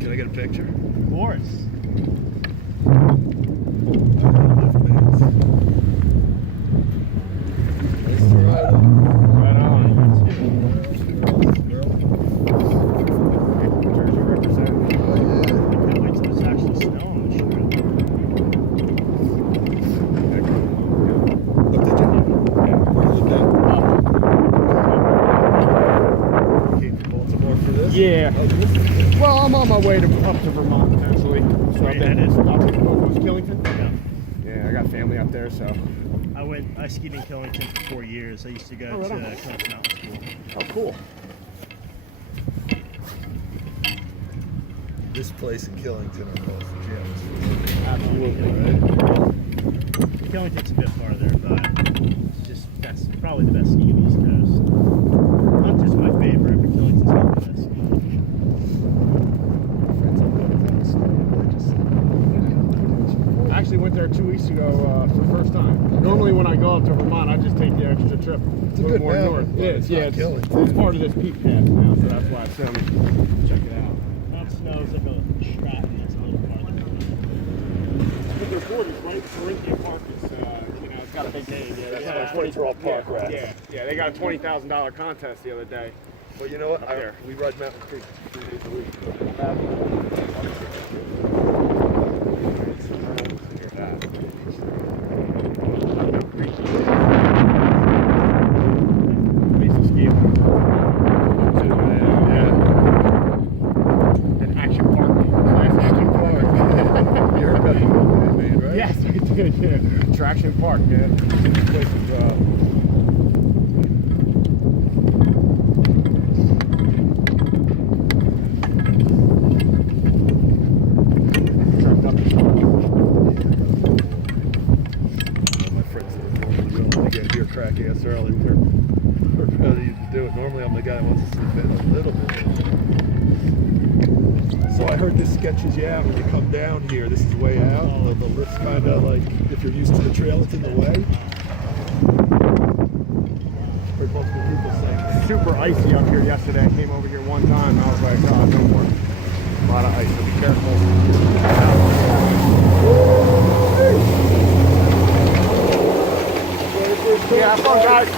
Can I get a picture? Of course. Right on. Jersey represent. Can't wait till it's actually snowing this year. Yeah. Well, I'm on my way up to Vermont potentially. So I'll take the boat to Killington. Yeah, I got family up there, so. I skied in Killington for 4 years. I used to go to Killington Mountain School. Oh, cool. This place in Killington are both gems. Absolutely. Right? Killington's a bit farther, but that's probably the best ski on the East Coast. Hunter's my favorite, but Killington's not the best ski. I actually went there 2 weeks ago for the first time. Normally when I go up to Vermont, I just take the extra trip a little more north. It's part of this peak path now, so that's why I found it. Check it out. That snow's like a Stratton that's a little farther. But their board is right. Corinthian Park is, it's got a big name. Yeah, that's like for all park rats. Yeah, they got a $20,000 contest the other day. Well, you know what? We ride Mountain Creek 3 days a week. An Action Park. Class Action Park. You heard about the movie they made, right? Yes, I did. Yeah. Traction Park, man. This place is, crack ass early. We're ready to do it. Normally I'm the guy that wants to sleep in a little bit. So I heard this sketches you out when you come down here. This is way out. The lift's kind of like, if you're used to the trail, it's in the way. Heard multiple people saying super icy up here yesterday. I came over here one time and I was like, oh, no more. A lot of ice, so be careful. Yeah, have fun, guys.